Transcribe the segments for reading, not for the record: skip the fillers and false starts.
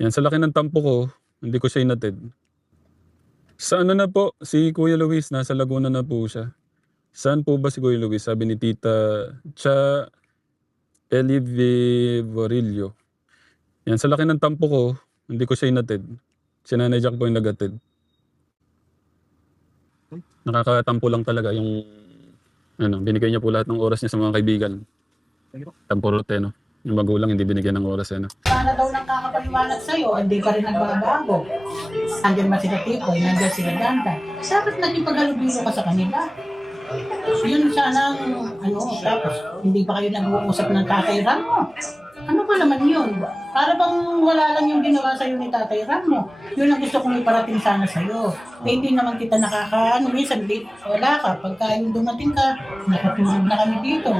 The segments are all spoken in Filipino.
Yan, sa laki ng tampo ko, hindi ko siya inatid. Sa ano na po, si Kuya Luis, nasa Laguna na po siya. Saan po ba si Kuya Luis? Sabi ni Tita Cha Elivi Vorillo. Yan, sa laki ng tampo ko, hindi ko siya inatid. Si Nanay Jack po yung nagatid. Nakakatampo lang talaga yung binigay niya po lahat ng oras niya sa mga kaibigan. Tamporote, no? Yung magulang hindi binigyan ng oras, no? Sana daw nang kakapaliwanag sa'yo, hindi ka rin nagbabago. Nandiyan man sila Tipoy, nandiyan sila Danda. Bakit naging paghalubilo ka sa kanila? Yun sana tapos hindi pa kayo nag-uusap ng Tatay Ram mo. Ano ba naman yun? Para bang wala lang yung ginawa sa'yo ni Tatay Ram mo. Yun ang gusto kong iparating sana sa'yo. Hindi naman kita minsan wala ka. Pagka yung dumating ka, nakatulog na kami dito.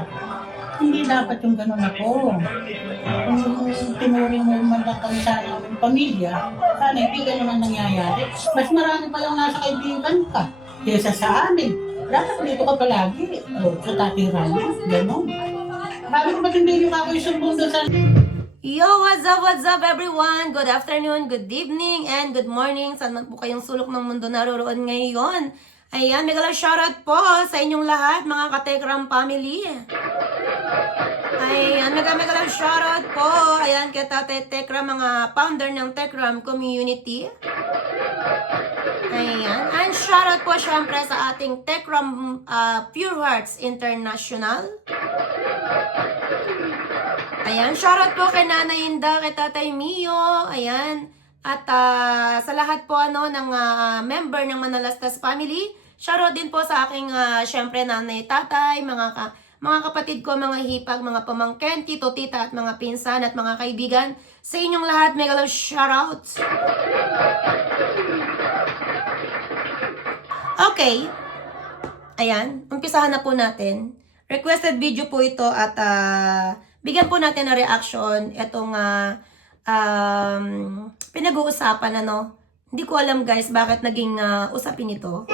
Hindi dapat yung ganun ako. Kung tinuring mo man lang kami sa aming pamilya, sana hindi ganun ang nangyayari. Mas marami pa lang nasa kaibigan ka kaysa sa amin. Dapat dito ka palagi. Sa Tatay Ram, ganun. Bakit ba't hindi yung ako isumbong doon sa... Yo, what's up everyone? Good afternoon, good evening, and good morning. Saan man po kayong sulok ng mundo naroroon ngayon. Ayan, mega shoutout po sa inyong lahat, mga ka-Tekram family. Ayan, mega shoutout po. Ayan, kay Tatay Tekram, mga founder ng Tekram community. Ayan, and shoutout po syempre sa ating Tekram Pure Hearts International. Ayan, shoutout po kay Nanay Inda, kay Tatay Mio, ayan. At sa lahat po ng member ng Manalastas family, shoutout din po sa aking syempre nanay, tatay, mga kapatid ko, mga hipag, mga pamangkin, tito, tita at mga pinsan at mga kaibigan. Sa inyong lahat, mega love shoutouts. Okay. Ayan, umpisahan na po natin. Requested video po ito at bigyan po natin ng reaction itong pinag-uusapan Hindi ko alam guys bakit naging usapin ito.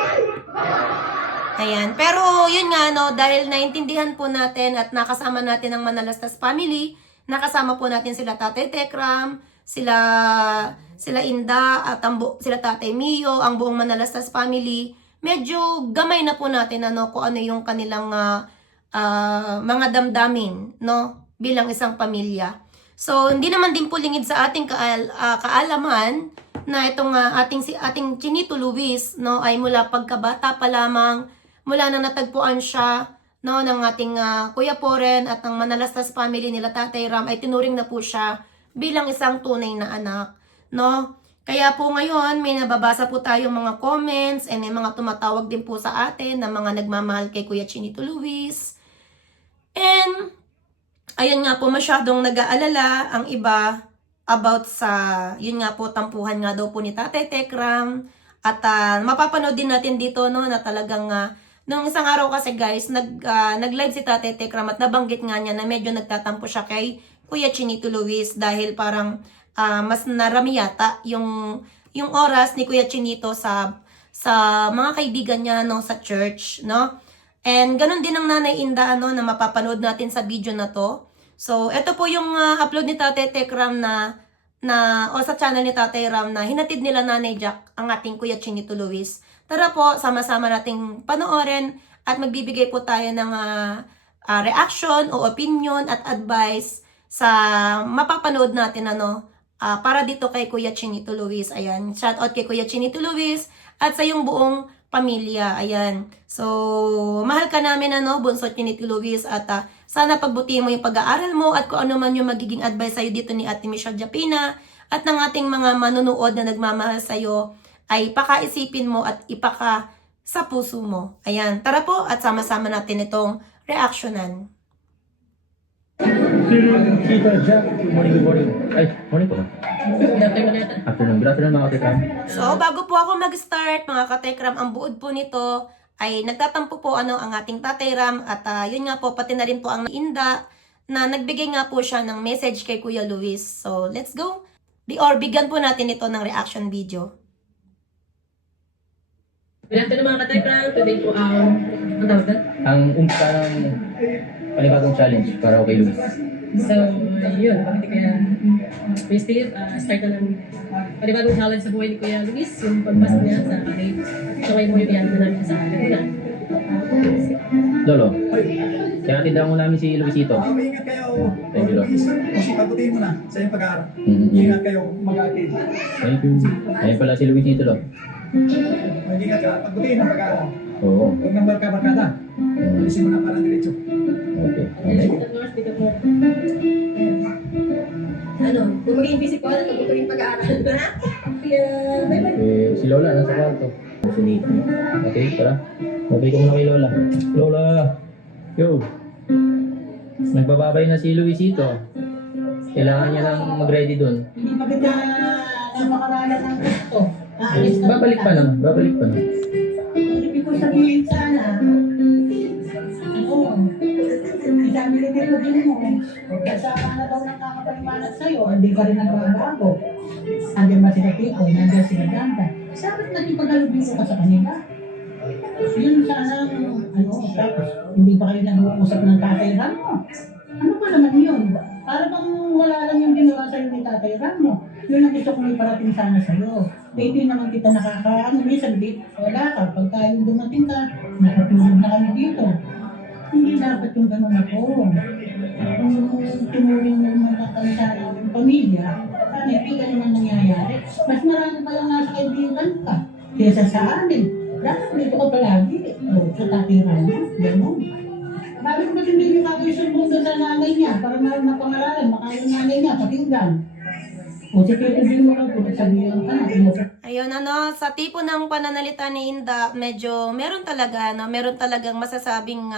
Ayan, pero yun nga dahil naintindihan po natin at nakasama natin ang Manalastas family, nakasama po natin sila Tatay Tekram, sila Inda at sila Tatay Mio, ang buong Manalastas family. Medyo gamay na po natin kung ano yung kanilang mga damdamin bilang isang pamilya. So, hindi naman din po lingid sa ating kaalaman na itong ating Chinito Luis ay mula pagkabata pa lamang, mula na natagpuan siya ng ating Kuya Poren at ng Manalastas family nila Tatay Ram, ay tinuring na po siya bilang isang tunay na anak. Kaya po ngayon, may nababasa po tayong mga comments and may mga tumatawag din po sa atin na mga nagmamahal kay Kuya Chinito Luis. And, ayun nga po, masyadong nag-aalala ang iba about sa, yun nga po, tampuhan nga daw po ni Tatay Tekram. At mapapanood din natin dito na talagang, nung isang araw kasi guys, nag-live si Tatay Tekram at nabanggit nga niya na medyo nagtatampo siya kay Kuya Chinito Luis dahil parang mas narami yata yung oras ni Kuya Chinito sa mga kaibigan niya sa church, And ganun din ang Nanay Inda na mapapanood natin sa video na to. So, ito po yung upload ni Tatay Tekram o sa channel ni Tatay Ram na hinatid nila Nanay Jack ang ating Kuya Chinito Luis. Tara po, sama-sama nating panoorin at magbibigay po tayo ng reaction o opinion at advice sa mapapanood natin para dito kay Kuya Chinito Luis. Ayan, shout out kay Kuya Chinito Luis at sa yung buong pamilya. Ayan. So, mahal ka namin Bunso Chinito Luis at sana pagbutihin mo yung pag-aaral mo at kung ano man yung magiging advice sa'yo dito ni Ate Michelle Japina at ng ating mga manunood na nagmamahal sa'yo ay pakaisipin mo at ipaka sa puso mo. Ayan. Tara po at sama-sama natin itong reactionan. Tita Jack, good morning. Ay, morning po. Afternoon. Good afternoon mga katekram. So, bago po ako mag-start, mga katekram, ang buod po nito ay nagtatampo po ang ating Tatay Ram at yun nga po, pati na rin po ang Inda na nagbigay nga po siya ng message kay Kuya Luis. So, let's go. Bigyan po natin ito ng reaction video. Good afternoon mga katekram. Today po ang tawag na? Ang umpisa ng panibagong challenge para kay Luis. So, Yun, bakit kaya Kuya Steve, start na ng panibagong challenge sa buhay ni Kuya Luis, yung pagpasok niya sa faith. So ngayon mo yung iyan na namin sa Laguna. Lolo, kaya tindahan mo namin si Luisito. Ingat kayo. Thank you, Lolo. Kasi pagbutiin mo na sa iyong pag-aaral. Mhm. Ingat kayo mag-aatid. Thank you. Ayan pala si Luisito, Lolo. Mag-ingat ka. Pagbutiin mo pag-aaral. Oo. Huwag nang barka-barkada. Alisin mo na para diretso. Okay. Yes, Okay. Tita Flores, Tita Flores. Ano, kung maging busy ko, natututo yung pag-aaral. Kaya, bye-bye. Si Lola, nasa kwarto. Sunito. Okay, tara. Mabay ko muna kay Lola. Lola! Yo! Nagbababay na si Luisito. Kailangan niya lang mag-ready dun. Hindi pa kita napakaralan ng gusto. Aalis ka Babalik pa naman. Babalik pa naman. Hindi ko sabihin sana. Ano? Isabilitin mo din mo. Kasama na daw nakakapaliwanag sa'yo, hindi ka rin nagbabago. Nandiyan ba sila Tito? Nandiyan sila Danda? Bakit nagipag-alubilo ka sa kanila? Yun sana, ano, tapos hindi pa kayo nag-uusap ng Tatay Ramo. Ano pa naman yun? Para bang wala lang yung ginawa sa'yo ni Tatay Ramo. Yun ang gusto kong iparating sana sa'yo. Hindi naman kita nakakaano, minsan wala ka. Pagka yung dumating ka, nakatulog na kami dito. Hindi dapat yung gano'n ako. Kung tumuring mo naman kami sa pamilya, sana hindi ka naman nangyayari. Mas marami pa lang nasa kaibigan ka kaysa sa amin. Dapat dito ka palagi. Sa Tatay Ramo, gano'n. Bakit ba hindi niyo kayo sumbong sa nanay niya para mapangaralan, baka yung nanay niya pakinggan. O si Tito din mo lang kung sabihin ka na. Ayun, ano, sa tipo ng pananalita ni Inda, medyo meron talaga, no, meron talagang masasabing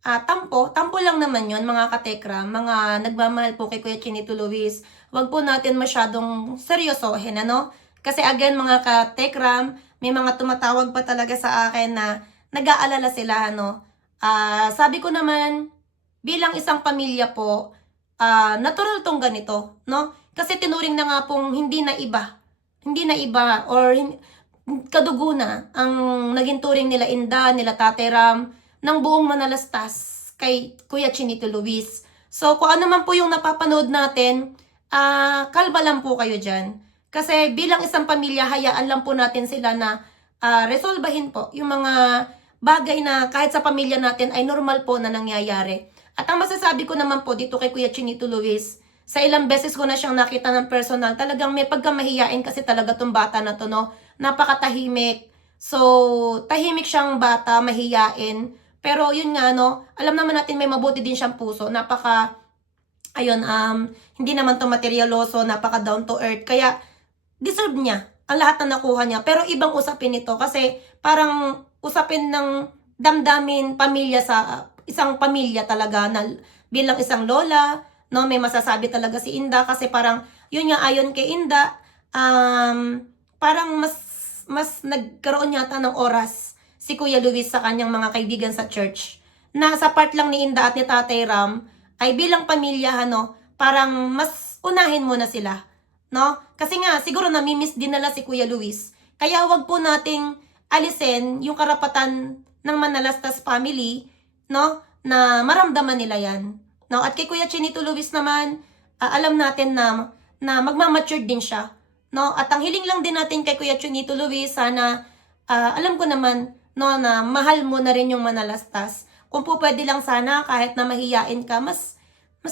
tampo lang naman yon mga katekram, mga nagmamahal po kay Kuya Chinito Luis. Huwag po natin masyadong seryosohin, ano? Kasi again, mga katekram, may mga tumatawag pa talaga sa akin na nag-aalala sila, ano? Sabi ko naman, bilang isang pamilya po, natural tong ganito, no? Kasi tinuring na nga pong hindi na iba or kadugo na ang naging turing nila Inda, nila Tatay Ram, ng buong Manalastas kay Kuya Chinito Luis. So kung ano man po yung napapanood natin, kalma lang po kayo dyan. Kasi bilang isang pamilya, hayaan lang po natin sila na resolbahin po yung mga bagay na kahit sa pamilya natin ay normal po na nangyayari. At ang masasabi ko naman po dito kay Kuya Chinito Luis, sa ilang beses ko na siyang nakita ng personal, talagang may pagkamahiyain kasi talaga tong bata na to, no? Napakatahimik. So, tahimik siyang bata, mahiyain. Pero yun nga, no? Alam naman natin may mabuti din siyang puso. Hindi naman to materialoso, napaka down to earth. Kaya, deserve niya ang lahat na nakuha niya. Pero ibang usapin ito kasi parang usapin ng damdamin pamilya sa isang pamilya talaga na bilang isang lola, no, may masasabi talaga si Inda kasi parang yun nga ayon kay Inda, parang mas nagkaroon yata ng oras si Kuya Luis sa kanyang mga kaibigan sa church. Na sa part lang ni Inda at ni Tatay Ram ay bilang pamilya, ano, parang mas unahin muna sila, no? Kasi nga siguro namimiss din nila si Kuya Luis. Kaya wag po nating alisin yung karapatan ng Manalastas family, no, na maramdaman nila yan. No, at kay Kuya Chinito Luis naman, alam natin na magmamature din siya. No, at ang hiling lang din natin kay Kuya Chinito Luis, sana alam ko naman, no, na mahal mo na rin yung Manalastas. Kung po pwede lang sana kahit na mahiyain ka, mas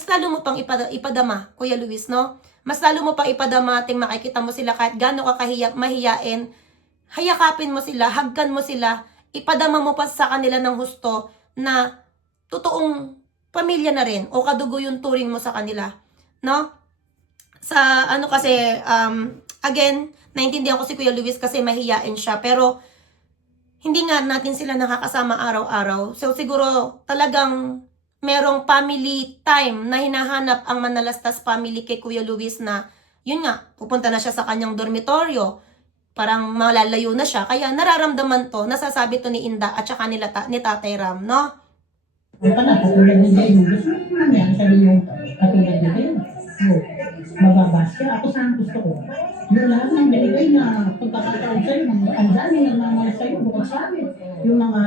lalo mo pang ipadama, Kuya Luis, no? Mas lalo mo pang ipadama ating makikita mo sila kahit gaano ka mahiyain, hayakapin mo sila, hagkan mo sila, ipadama mo pa sa kanila ng husto na totoong pamilya na rin o kadugo yung turing mo sa kanila, no? Sa ano kasi, again, naintindihan ko si Kuya Luis kasi mahiyain siya, pero hindi nga natin sila nakakasama araw-araw. So siguro talagang merong family time na hinahanap ang Manalastas family kay Kuya Luis na, yun nga, pupunta na siya sa kanyang dormitoryo, parang malalayo na siya, kaya nararamdaman to, nasasabi to ni Inda at saka ni Tatay Ram, no? Ano pa na, katulad ni Jay, gusto mo naman sabi yung katulad ni Jay. Mababas siya. Ako saan gusto ko. Yung lahat ng binigay na pagkakataon sa'yo, ang dami nagmamahal sa'yo, bukod sa amin. Yung mga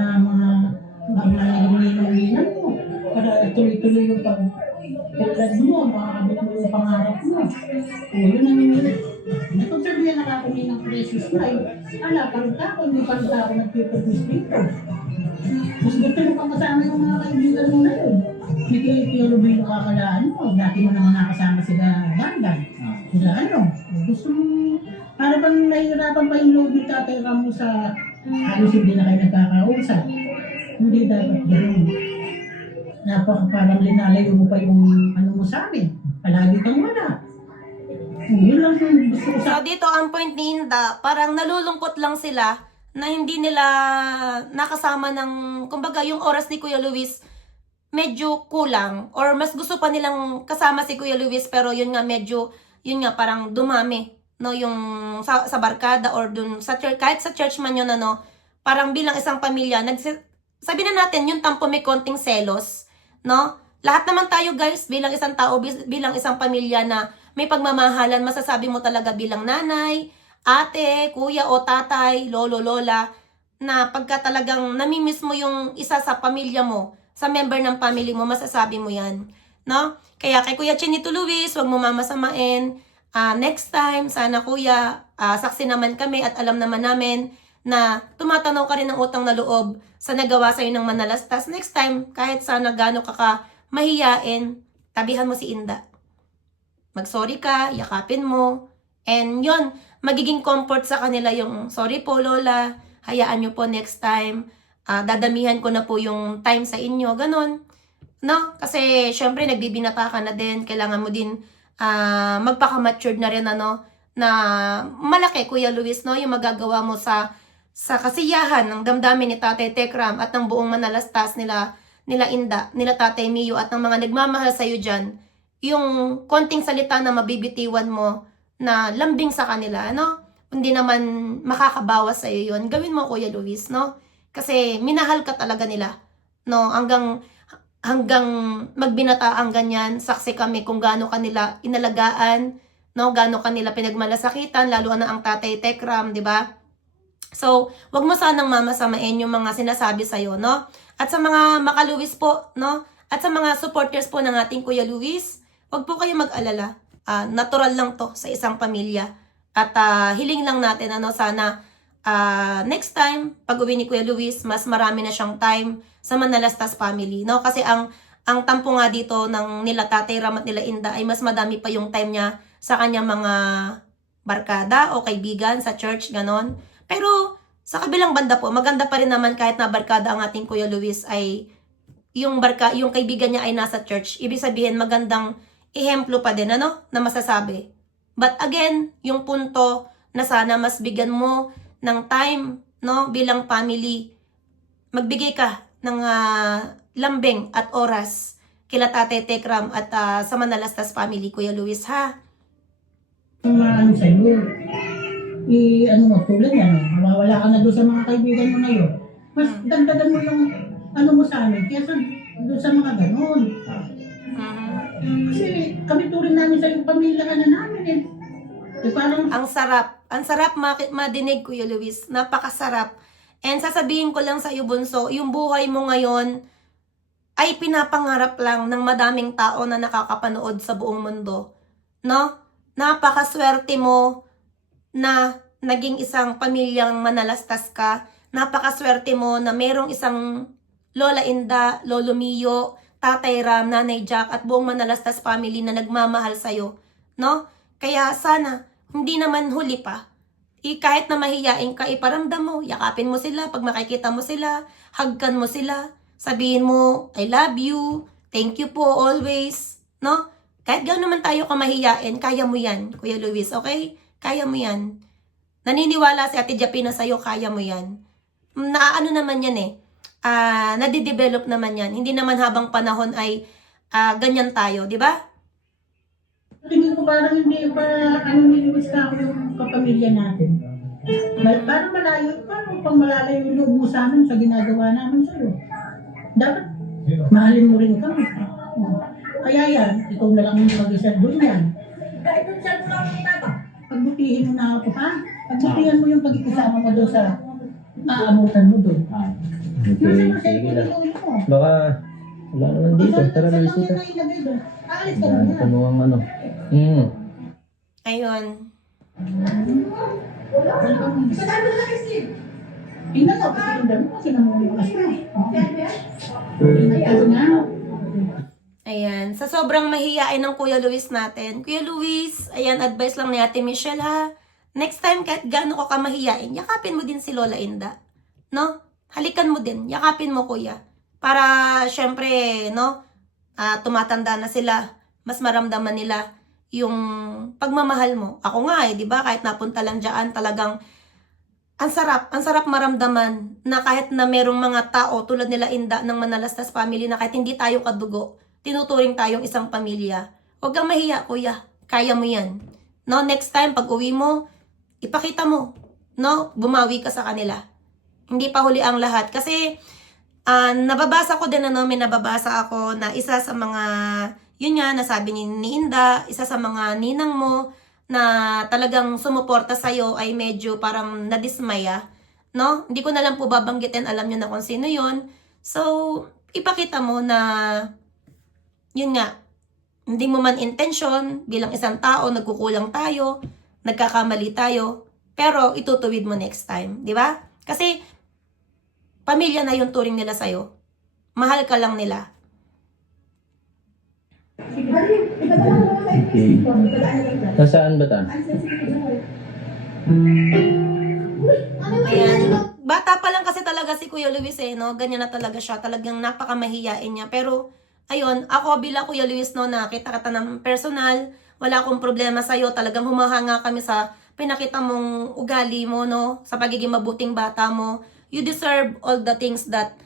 nanginan mo, para tuloy-tuloy yung Tulad mo, makakabit mo yung pangarap mo. O, yun ang napagsabihan na ako ng precious life. Ala, paruta ako, hindi paruta ako nagpiproduce dito. Mas gusto mo pang kasama yung mga kaibigan mo na yun. May kakalaan mo. Dati mo naman nakasama sila Dandan. Sila ano, gusto mo, para bang nahihirapan pa yung loob ni Tatay Ramo sa halos hindi na kayo nagkakausap. Hindi dapat gano'n. Parang linalayo mo pa yung ano mo sa amin. Palagi kang wala. Yun lang yung gusto ko sa... So dito ang point ni Inda, parang nalulungkot lang sila na hindi nila nakasama ng, kumbaga yung oras ni Kuya Luis medyo kulang or mas gusto pa nilang kasama si Kuya Luis pero yun nga medyo, yun nga parang dumami, no, yung sa barkada or dun sa church, kahit sa church man yun, ano, parang bilang isang pamilya, sabi na natin yung tampo may konting selos, no? Lahat naman tayo guys, bilang isang tao, bilang isang pamilya na may pagmamahalan, masasabi mo talaga bilang nanay, ate, kuya o tatay, lolo, lola, na pagka talagang namimiss mo yung isa sa pamilya mo, sa member ng family mo, masasabi mo yan, no? Kaya kay Kuya Chinito Luis, wag mo mamasamain. Next time, sana kuya, saksi naman kami at alam naman namin na tumatanaw ka rin ng utang na loob sa nagawa sa'yo ng manalastas. Next time, kahit sana gano'n ka mahiyain, tabihan mo si Inda. Mag-sorry ka, yakapin mo. And yon, magiging comfort sa kanila yung, sorry po Lola, hayaan nyo po next time. Dadamihan ko na po yung time sa inyo, ganon. No? Kasi syempre nagbibinata ka na din, kailangan mo din magpaka-matured na rin, ano, na malaki, Kuya Luis, no, yung magagawa mo sa kasiyahan ng damdamin ni Tatay Tekram at ng buong manalastas nila Inda, nila Tatay Mio at ng mga nagmamahal sa'yo dyan, yung konting salita na mabibitiwan mo na lambing sa kanila, ano? Hindi naman makakabawas sa'yo yun. Gawin mo, Kuya Luis, no? Kasi minahal ka talaga nila, no? Hanggang magbinata ang ganyan, saksi kami kung gaano kanila inalagaan, no? Gaano kanila pinagmalasakitan, lalo na ang Tatay Tekram, di ba? So, wag mo sanang mamasamain yung mga sinasabi sa'yo, no? At sa mga makaluwis po, no? At sa mga supporters po ng ating Kuya Luis, wag po kayo mag-alala. Natural lang to sa isang pamilya. At hiling lang natin, ano, sana next time, pag uwi ni Kuya Luis, mas marami na siyang time sa Manalastas family, no? Kasi ang tampo nga dito ng nila Tatay Ram at nila Inda ay mas madami pa yung time niya sa kanyang mga barkada o kaibigan sa church, ganon. Pero sa kabilang banda po, maganda pa rin naman kahit na barkada ang ating Kuya Luis ay yung kaibigan niya ay nasa church. Ibig sabihin magandang ehemplo pa din, ano, na masasabi. But again, yung punto na sana mas bigyan mo ng time, no, bilang family, magbigay ka ng lambing at oras kila Tatay Tekram at sa Manalastas family, Kuya Luis, ha? Ano sa'yo, ano mo, tulad yan, mawawala ka na doon sa mga kaibigan mo na yun. Mas dagdagan mo yung ano mo sa amin, kesa doon sa mga ganon. Kasi kami turing namin sa yung pamilya ka na namin eh. Parang... Ang sarap madinig, Kuya Luis, napakasarap. And sasabihin ko lang sa iyo, Bunso, yung buhay mo ngayon ay pinapangarap lang ng madaming tao na nakakapanood sa buong mundo. No? Napakaswerte mo na naging isang pamilyang manalastas ka. Napakaswerte mo na merong isang Lola Inda, Lolo Mio, Tatay Ram, Nanay Jack at buong Manalastas family na nagmamahal sa'yo. No? Kaya sana, hindi naman huli pa. Kahit na mahiyain ka, iparamdam mo, yakapin mo sila, pag makikita mo sila, hagkan mo sila, sabihin mo, I love you, thank you po always. No? Kahit gano'n naman tayo kamahiyain, kaya mo yan, Kuya Luis, okay? Kaya mo yan. Naniniwala si Ate Japina sa'yo, kaya mo yan. Naano naman yan eh. Nadidevelop naman yan. Hindi naman habang panahon ay ganyan tayo, di ba? Tingin ko parang hindi pa niliwis ka ako yung kapamilya natin. Parang malayo, parang pang malalayo yung loob mo sa amin sa ginagawa namin sa'yo. Dapat mahalin mo rin kami. Kaya yan, ikaw na lang yung mag-isa doon yan. Pagbutihin mo na ako, ha? Pagbutihan mo yung pagkikisama mo doon sa aabutan mo doon. Okay, sige lang. Baka Wala naman dito. Tara, Luisita. Aalis ka na. Ano ang ano? Ayun. Tingnan mo, tingnan mo kasi namumukas na. Tingnan na. Ayan. Sa sobrang mahihain ng Kuya Luis natin. Kuya Luis, ayan, advice lang ni Ate Michelle ha. Next time, kahit gaano ko ka mahihain, yakapin mo din si Lola Inda. No? Halikan mo din. Yakapin mo, kuya. Para, syempre, no? Tumatanda na sila. Mas maramdaman nila yung pagmamahal mo. Ako nga di ba? Kahit napunta lang dyan, talagang ang sarap maramdaman na kahit na merong mga tao tulad nila Inda ng Manalastas family na kahit hindi tayo kadugo, tinuturing tayong isang pamilya. Huwag kang mahiya, kuya. Kaya mo yan. No? Next time, pag uwi mo, ipakita mo. No? Bumawi ka sa kanila. Hindi pa huli ang lahat. Kasi, nababasa ko din, may nababasa ako na isa sa mga, yun nga, nasabi ni Inda, isa sa mga ninang mo na talagang sumuporta sa'yo ay medyo parang nadismaya. No? Hindi ko na lang po babanggitin, alam nyo na kung sino yun. So, ipakita mo na, yun nga, hindi mo man intention, bilang isang tao, nagkukulang tayo, nagkakamali tayo, pero itutuwid mo next time. Di ba? Kasi, pamilya na yung turing nila sa'yo. Mahal ka lang nila. Okay. Nasaan ba ta? Ayan. Bata pa lang kasi talaga si Kuya Luis no? Ganyan na talaga siya. Talagang napakamahiyain niya. Pero, ayun, ako bilang Kuya Luis, no, nakita kita ng personal, wala akong problema sa'yo. Talagang humahanga kami sa pinakita mong ugali mo, no? Sa pagiging mabuting bata mo. You deserve all the things that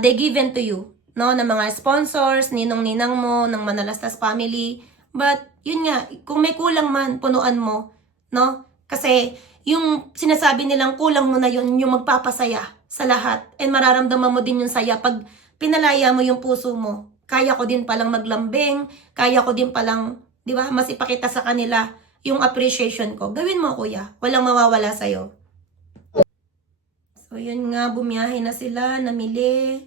they given to you, no? Ng mga sponsors, ninong-ninang mo, ng Manalastas family. But, yun nga, kung may kulang man, punuan mo, no? Kasi, yung sinasabi nilang kulang mo na yun, yung magpapasaya sa lahat. And mararamdaman mo din yung saya pag pinalaya mo yung puso mo. Kaya ko din palang maglambing, kaya ko din palang, di ba, mas ipakita sa kanila yung appreciation ko. Gawin mo, kuya. Walang mawawala sa'yo. So, yun nga, bumiyahe na sila, namili.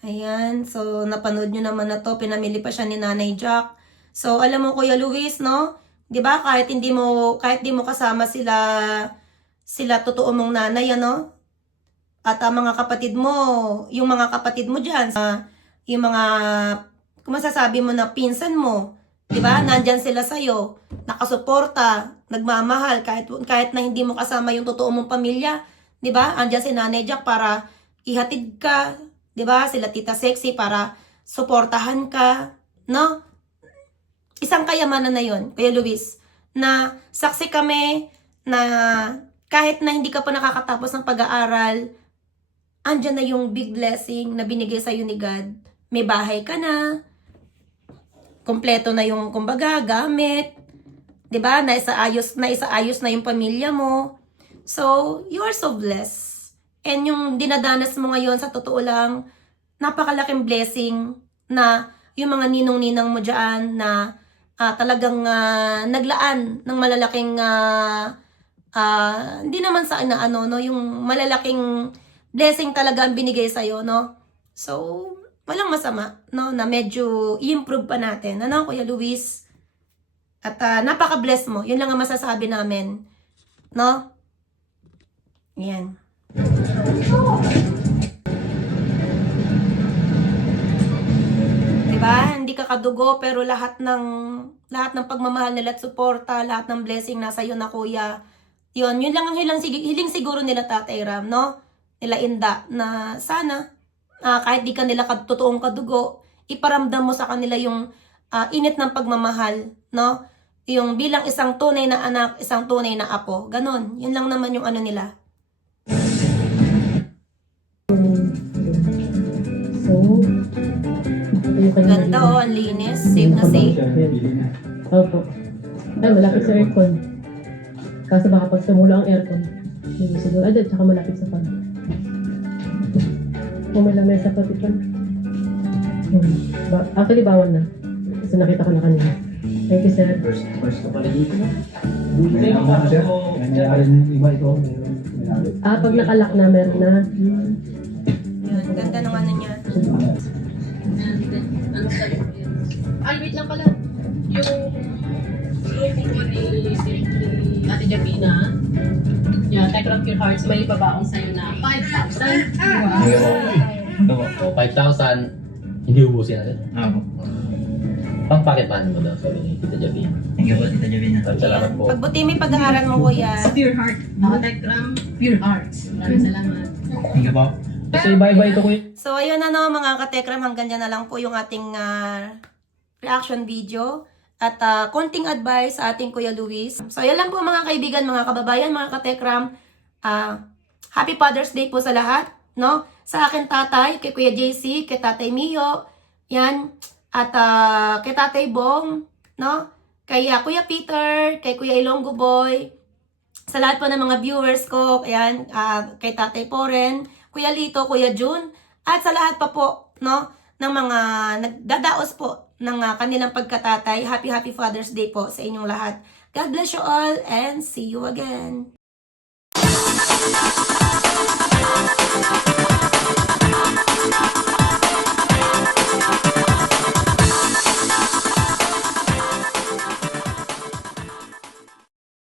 Ayan, so, napanood nyo naman na to, pinamili pa siya ni Nanay Jack. So, alam mo, Kuya Luis, no? Di ba, kahit di mo kasama sila totoo mong nanay, ano? At mga kapatid mo, yung mga kapatid mo dyan, yung mga, kung masasabi mo na pinsan mo, di ba, nandyan sila sa'yo, nakasuporta, nagmamahal, kahit na hindi mo kasama yung totoo mong pamilya, di ba? Andiyan si Nanay Jack para ihatid ka, di ba? Sila Tita Sexy para suportahan ka, no? Isang kayamanan na yon, Kuya Luis, na saksi kami na kahit na hindi ka pa nakakatapos ng pag-aaral, andyan na yung big blessing na binigay sa'yo ni God. May bahay ka na, kompleto na yung, kumbaga, gamit, di ba? Naisaayos na yung pamilya mo. So, you are so blessed. And yung dinadanas mo ngayon, sa totoo lang, napakalaking blessing na yung mga ninong-ninang mo dyan na talagang naglaan ng malalaking, hindi naman sa no, yung malalaking blessing talaga ang binigay sa'yo, no? So, walang masama, no, na medyo i-improve pa natin. Ano, Kuya Luis? At napaka-bless mo. Yun lang ang masasabi namin, no? Yan. Diba? Hindi ka kadugo pero lahat ng pagmamahal nila at suporta, lahat ng blessing nasa iyo na, kuya. Yun lang ang hiling siguro nila Tatay Ram, no? Nila Inda na sana kahit di ka nila totoong kadugo, iparamdam mo sa kanila yung init ng pagmamahal, no? Yung bilang isang tunay na anak, isang tunay na apo. Ganon. Yun lang naman yung ano nila. So, Ganda ang linis. Safe na safe. opo. Ay, malapit sa aircon. Kasi baka pag tumula ang aircon, hindi siguro. Tsaka malapit sa fan. Kung may lamesa pa tipan. Actually, bawal na. Kasi nakita ko na kanina. Thank you, sir. First ka pala dito. Iba ito. Pag nakalak na, meron na. Yun, ganda ng ano niya. And ano sa yun? Ay, wait lang pala. Yung grupo ko ni Ate Javina, yung Techno Pure Hearts, may babaong sa'yo na 5,000. So, 5,000, hindi ubusin natin. Opo. Pang pocket money mo daw, sabi ni Tita Javina. Thank you po, Tita Jovina. Salamat po. Pagbuti may pag-aaral mo, kuya. Sa Pure Heart. Techno Pure Hearts. Maraming salamat. Thank you po. Say bye-bye to Kuya. So, ayun na no, mga katekram, hanggang dyan na lang po yung ating reaction video. At konting advice sa ating Kuya Luis. So, yan lang po mga kaibigan, mga kababayan, mga katekram. Happy Father's Day po sa lahat, no? Sa akin tatay, kay Kuya JC, kay Tatay Mio, yan. At kay Tatay Bong, no? Kay Kuya Peter, kay Kuya Ilonggo Boy. Sa lahat po ng mga viewers ko, ayan, kay Tatay Poren, Kuya Lito, Kuya Jun, at sa lahat pa po, no, ng mga nagdadaos po ng kanilang pagkatatay. Happy Father's Day po sa inyong lahat. God bless you all and see you again.